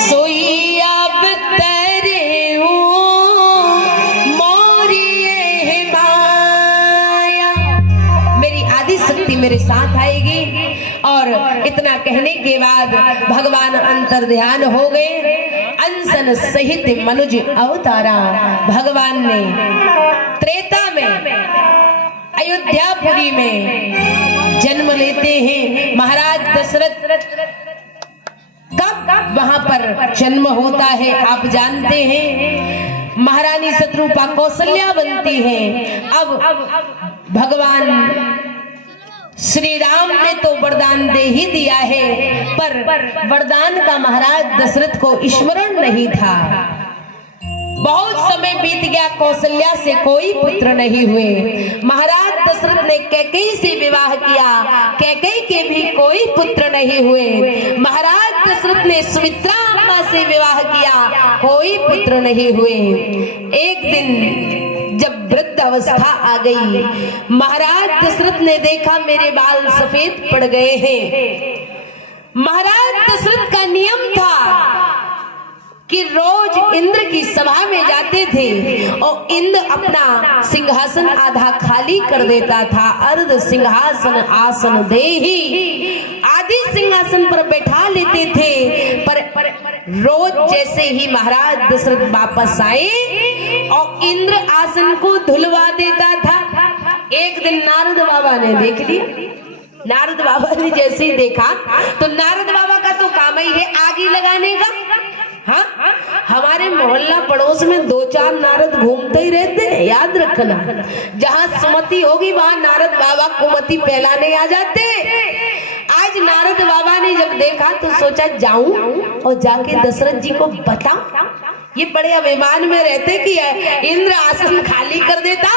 सोई अब तेरे मोरी माया। मेरी आदि शक्ति मेरे साथ आएगी। और इतना कहने के बाद भगवान अंतर ध्यान हो गए। अंसन सहित मनुज अवतारा। भगवान ने त्रेता में अयोध्यापुरी में जन्म लेते हैं। महाराज दशरथ कब वहां पर जन्म होता है आप जानते हैं। महारानी शत्रुपा कौशल्या बनती है। अब भगवान श्री राम ने तो वरदान दे ही दिया है, पर वरदान का महाराज दशरथ को स्मरण नहीं था। बहुत समय बीत गया, कौशल्या से कोई पुत्र नहीं हुए। महाराज दशरथ ने कैकेयी से विवाह किया, कैकेयी के भी कोई पुत्र नहीं हुए। महाराज दशरथ ने सुमित्रा अम्मा से विवाह किया, कोई पुत्र नहीं हुए। एक दिन जब वृद्ध अवस्था आ गई, महाराज दशरथ ने देखा मेरे बाल सफेद पड़ गए हैं। महाराज दशरथ का नियम था कि रोज इंद्र की सभा में जाते थे और इंद्र अपना सिंहासन आधा खाली कर देता था। अर्ध सिंहासन आसन देहि, आदि सिंहासन पर बैठा लेते थे। पर रोज जैसे ही महाराज दशरथ वापस आए और इंद्र आसन को धुलवा देता था। एक दिन नारद बाबा ने देख लिया। नारद बाबा ने जैसे ही देखा तो नारद बाबा का तो काम ही है आग ही लगाने का। हाँ, हमारे मोहल्ला पड़ोस में 2-4 नारद घूमते ही रहते हैं, याद रखना। जहाँ सुमति होगी वहाँ नारद बाबा कुमति फैलाने आ जाते। आज नारद बाबा ने जब देखा तो सोचा जाऊं और जाके दशरथ जी को बताऊं। ये बड़े अभिमान में रहते कि इंद्र आसन खाली कर देता,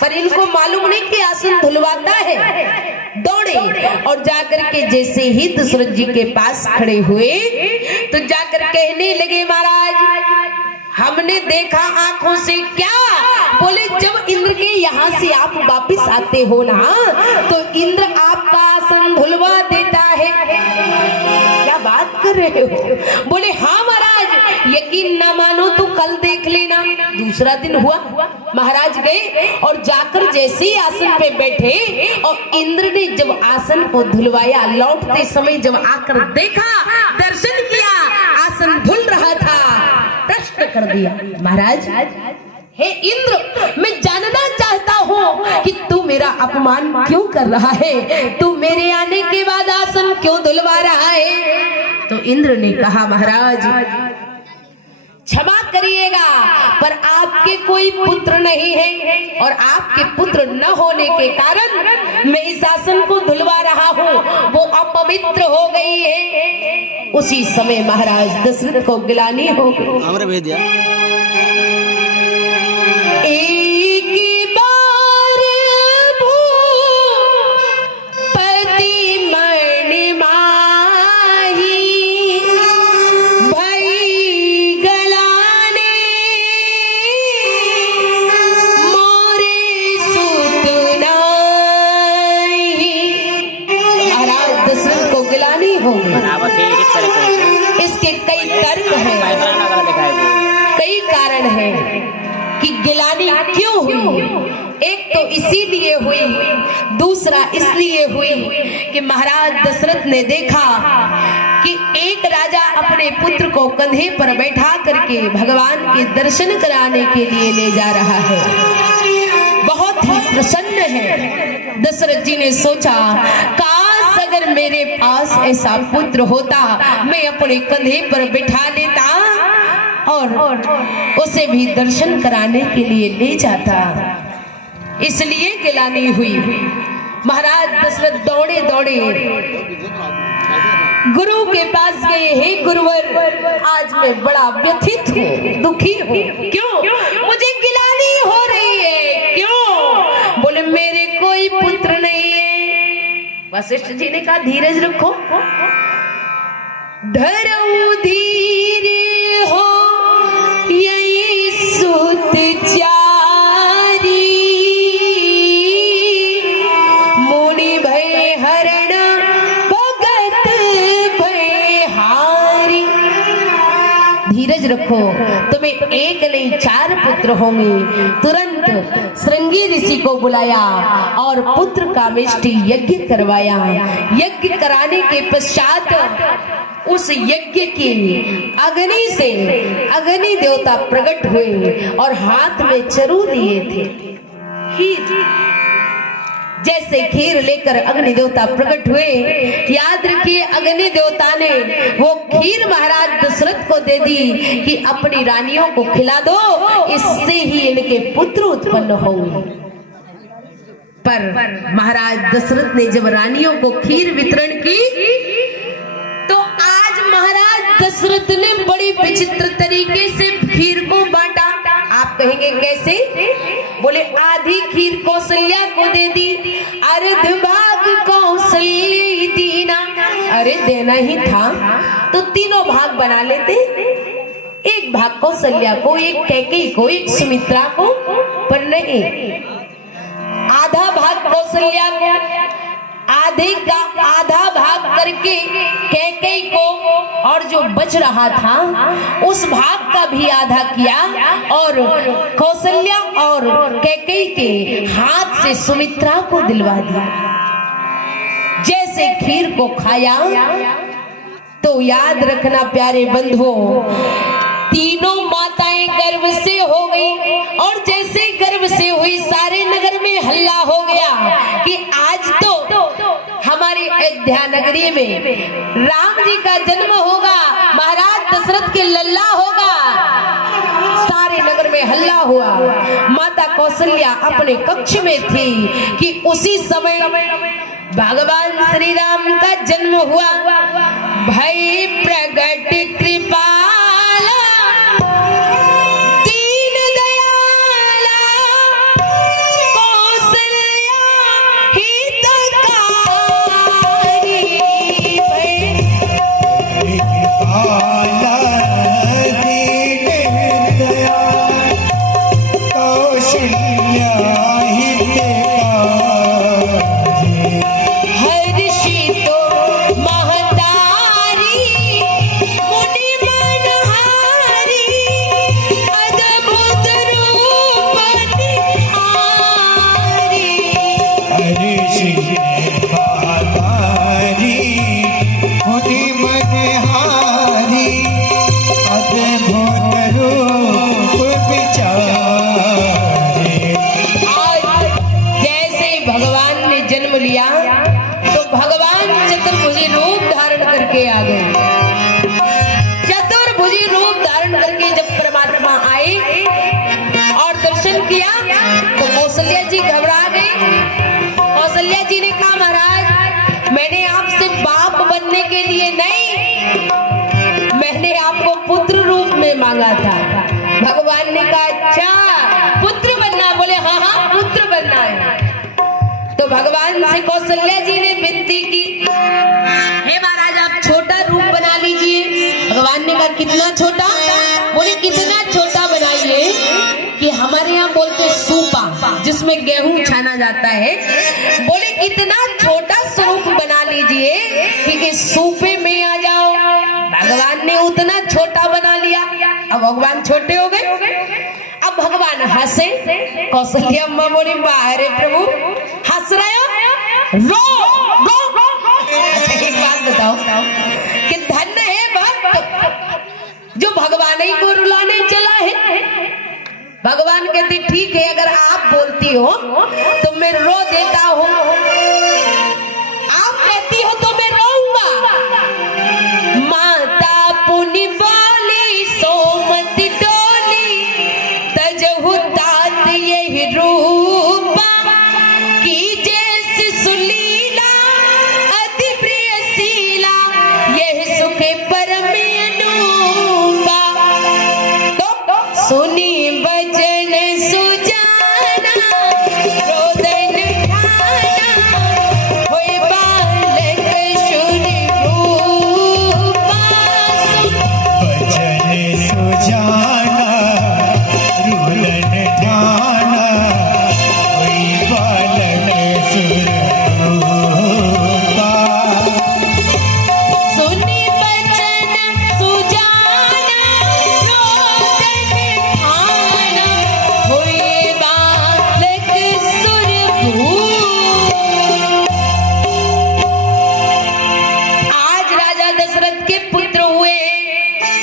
पर इनको मालूम नहीं कि आसन धुलवाता है। दौड़े और जाकर के जैसे ही दशरथ जी के पास खड़े हुए तो जाकर कहने लगे, महाराज हमने देखा आंखों से। क्या बोले? जब इंद्र के यहाँ से आप वापिस आते हो ना तो इंद्र आपका आसन धुलवा देता है। क्या बात कर रहे हो? बोले हाँ महाराज, यकीन ना मानो तो कल देख लेना। दूसरा दिन हुआ, महाराज गए और जाकर जैसे ही आसन पे बैठे और इंद्र ने जब आसन को धुलवाया, लौटते समय जब आकर देखा, दर्शन किया, आसन धुल रहा था। प्रश्न कर दिया, महाराज हे इंद्र, मैं जानना चाहता हूँ कि तू मेरा अपमान क्यों कर रहा है? तू मेरे आने के बाद आसन क्यों धुलवा रहा है? तो इंद्र ने कहा, महाराज क्षमा करिएगा, पर आपके कोई पुत्र नहीं है और आपके पुत्र न होने के कारण मैं इस आसन को धुलवा रहा हूँ, वो अपवित्र हो गई है। उसी समय महाराज दशरथ को गिलानी हो गई। इसके कई तर्क हैं, कई कारण हैं कि गिलानी क्यों हुई। एक तो इसीलिए हुई, दूसरा इसलिए हुई कि महाराज दशरथ ने देखा कि एक राजा अपने पुत्र को कंधे पर बैठा करके भगवान के दर्शन कराने के लिए ले जा रहा है, बहुत ही प्रसन्न है। दशरथ जी ने सोचा, काश अगर मेरे पास ऐसा पुत्र होता, मैं अपने कंधे पर बिठा लेता और उसे भी दर्शन कराने के लिए ले जाता। इसलिए गिलानी हुई। महाराज दशरथ दौड़े दौड़े गुरु के पास गए, हे गुरुवर, आज मैं बड़ा व्यथित हूँ, दुखी हूँ। क्यों? मुझे गिलानी हो रही है। क्यों? बोले मेरे कोई पुत्र नहीं है। वशिष्ठ जी ने कहा, धीरज रखो, धरऊ धीरे हो यही सुत चारी, मुनि भय हरण भगत भय हारी। धीरज रखो, तुम्हें एक नहीं 4 पुत्र होंगे। तुरंत श्रृंगी ऋषि को बुलाया और पुत्र कामेष्टि यज्ञ करवाया। यज्ञ कराने के पश्चात उस यज्ञ की अग्नि से अग्नि देवता प्रकट हुए और हाथ में चरू लिए थे खीर। जैसे खीर लेकर अग्नि देवता प्रकट हुए, याद रखिए अग्नि देवता ने वो खीर महाराज दशरथ को दे दी कि अपनी रानियों को खिला दो, इससे ही इनके पुत्र उत्पन्न होंगे। पर महाराज दशरथ ने जब रानियों को खीर वितरण की तो आज महाराज दशरथ ने बड़ी विचित्र तरीके से खीर को बांटा। आप कहेंगे कैसे? बोले आधी खीर कौशल्या को दे दी, अर्ध भाग कौशल्य दीना। अरे देना ही था तो तीनों भाग बना लेते, एक भाग कौशल्या को, एक कैकेयी को, एक सुमित्रा को, पर नहीं, आधा भाग कौशल्या को, आधे का आधा भाग करके कैकेयी को, और जो बच रहा था उस भाग का भी आधा किया और कौशल्या और कैकेयी के हाथ से सुमित्रा को दिलवा दिया। जैसे खीर को खाया तो याद रखना प्यारे बंधुओं, तीनों माताएं गर्भ से हो गई और जैसे गर्भ से हुई सारे नगर में हल्ला हो गया कि आज तो हमारी अयोध्या नगरी में राम जी का जन्म होगा, महाराज दशरथ के लल्ला होगा। सारे नगर में हल्ला हुआ। माता कौशल्या अपने कक्ष में थी कि उसी समय भगवान श्री राम का जन्म हुआ। भई प्रगट कृपाला दीन दयाला कौशल्या हितकारी। कृपाला दीन दयाला कौशल्या मांगा था। भगवान ने कहा अच्छा पुत्र बनना? बोले हाँ हाँ पुत्र बनना है। तो भगवान से कौशल्या जी ने विनती की, हे महाराज आप छोटा रूप बना लीजिए। भगवान ने कहा कितना छोटा? बोले कितना छोटा बनाइए कि हमारे यहाँ बोलते सूपा, जिसमें गेहूं छाना जाता है। बोले कितना छोटा स्वरूप बना लीजिए कि सूपे में आ जाओ। भगवान ने उतना छोटा बना लिया। अब भगवान छोटे हो गए। अब भगवान हंसे। कौशल्या अम्मा बोली बाहर प्रभु हंस रहे हो, रो रो। अच्छा एक बात बताओ कि धन्य है भक्त जो भगवान ही को रुलाने चला है। भगवान कहते ठीक है अगर आप बोलती हो तो मैं रो देता हूं, आप कहती हो तो मैं रोऊंगा। माता पुनि वाली सोमत डोली तजहु तात यही रूपा की जैसे सुलीला अति प्रिय शीला यह सुखे परम अनूपा। तो सुनी बजन सुजाना रोदन ठाना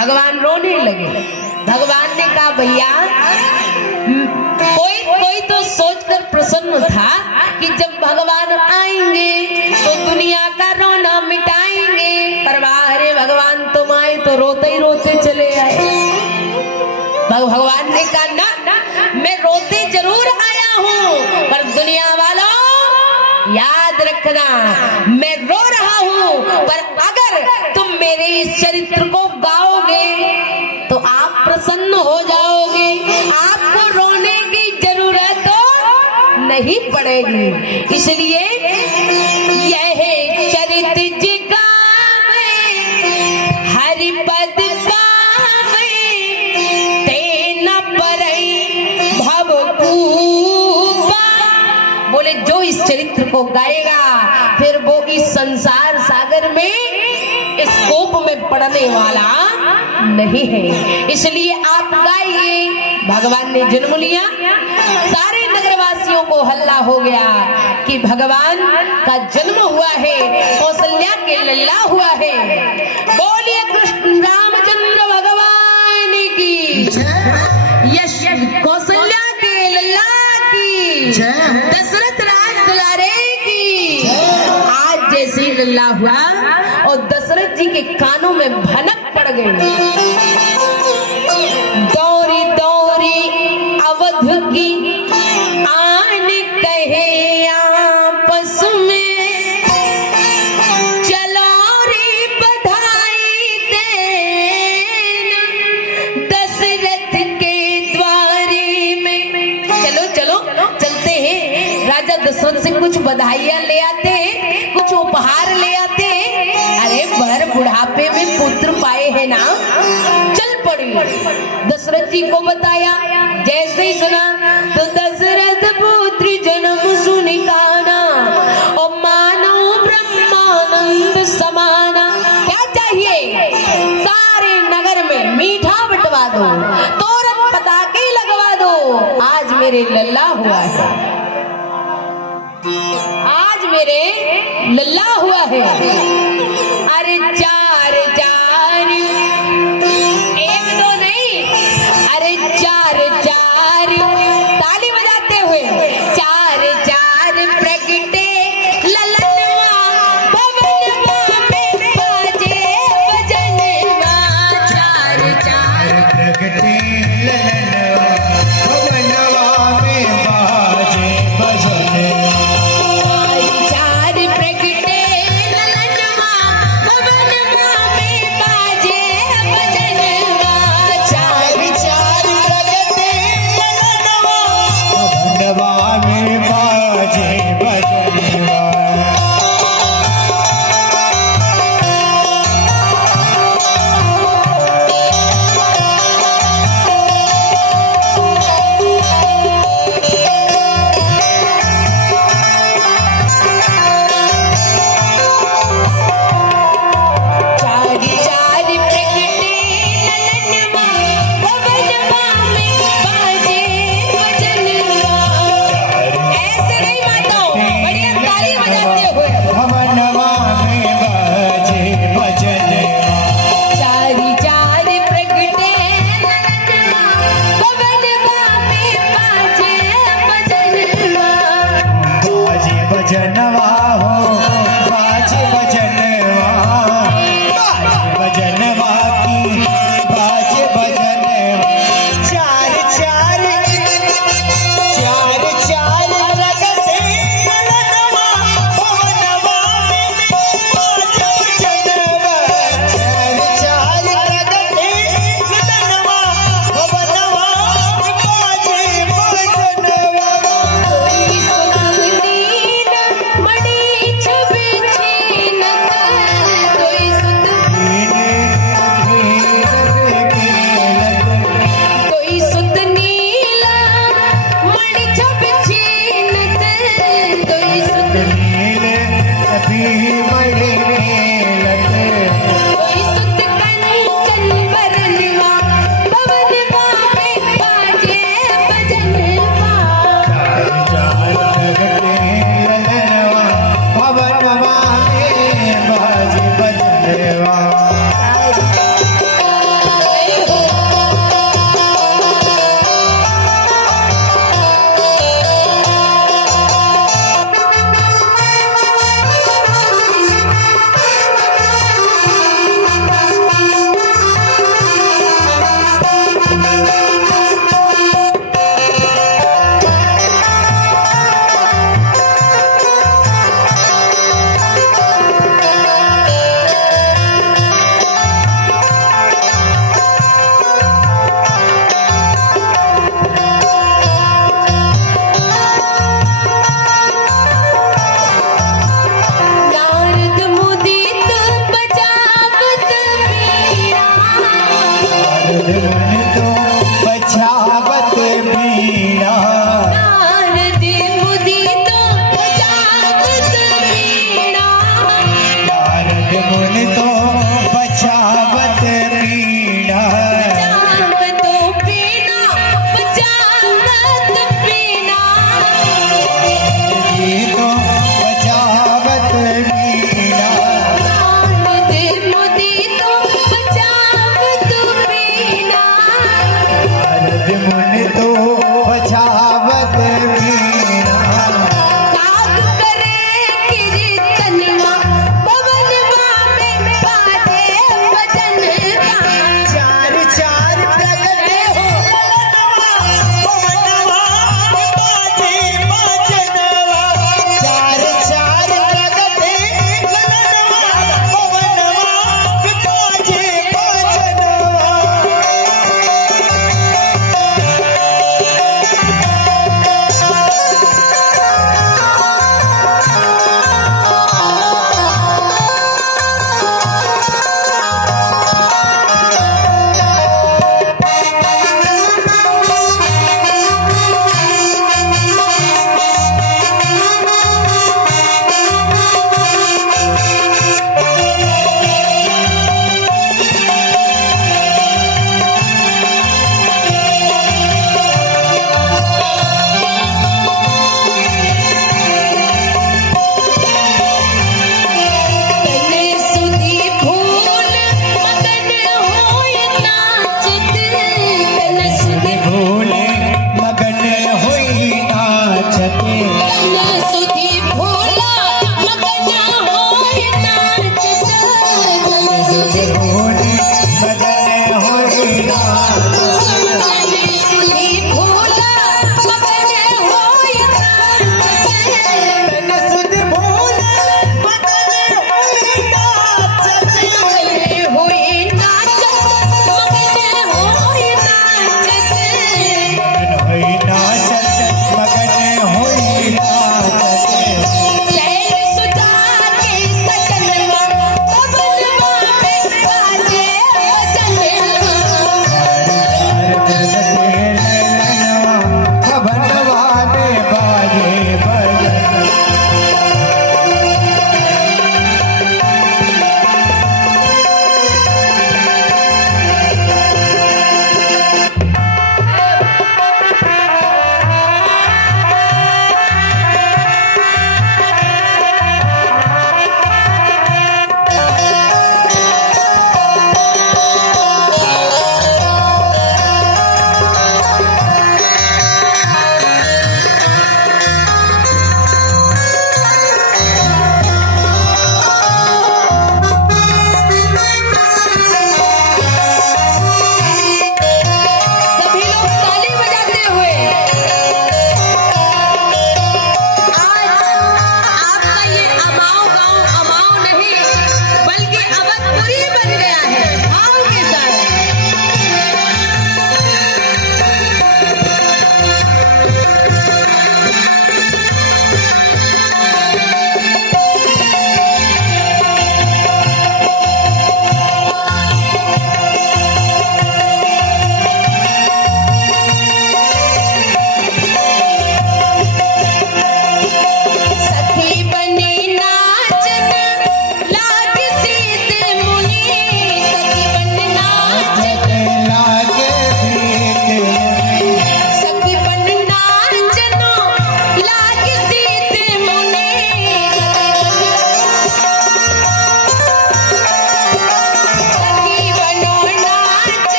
भगवान रोने लगे। भगवान ने कहा भैया कोई तो सोचकर प्रसन्न था कि जब भगवान आएंगे तो दुनिया का रोना मिटाएंगे, पर वाह भगवान तुम आए तो रोते ही रोते चले आए। भगवान ने कहा ना, मैं रोते जरूर आया हूँ, पर दुनिया वालों याद रखना मैं रो रहा हूँ, पर अगर तुम मेरे इस चरित्र को गाओगे तो आप प्रसन्न हो जाओगे, आपको रोने की जरूरत तो नहीं पड़ेगी। इसलिए यह चरित्र जिगावे हरिपद गावे ते न परई भवकूपा। बोले जो इस चरित्र को गाएगा फिर वो इस संसार सागर में इस कोप में पड़ने वाला नहीं है। इसलिए आप गाइए। भगवान ने जन्म लिया, सारे नगरवासियों को हल्ला हो गया कि भगवान का जन्म हुआ है, कौशल्या के लल्ला हुआ है। बोलिए कृष्ण रामचंद्र भगवान की यश, कौशल्या के लल्ला की, दशरथ राज दुलारे की। आज जैसे लल्ला हुआ और दशरथ जी के कानों में भनक पड़ गई। दौरी दौरी अवध की आन कहे आपस में, चलो रे बधाई देना दशरथ के द्वारे में। चलो चलो चलते हैं, राजा दशरथ से कुछ बधाइयां ले आते हैं, कुछ उपहार ले आते हैं। अरे भर बुढ़ापे में पुत्र पाए हैं ना, चल पड़ी। दशरथ जी को बताया, जैसे ही सुना तो दशरथ पुत्र जन्म सुनि काना, और मानो ब्रह्मानंद समाना। क्या चाहिए? सारे नगर में मीठा बंटवा दो, तोरण पताके लगवा दो, आज मेरे लल्ला हुआ है, आज मेरे लल्ला हुआ है। अरे चार चार, एक दो नहीं, अरे चार चार ताली बजाते हुए, चार चार प्रगटे ललनवा भवनवा में बाजे बजनवा। चार चार प्रगटे ललनवा भवनवा में बाजे बजनवा। चार प्रगटे ललनवा भवनवा तन मन तो बचा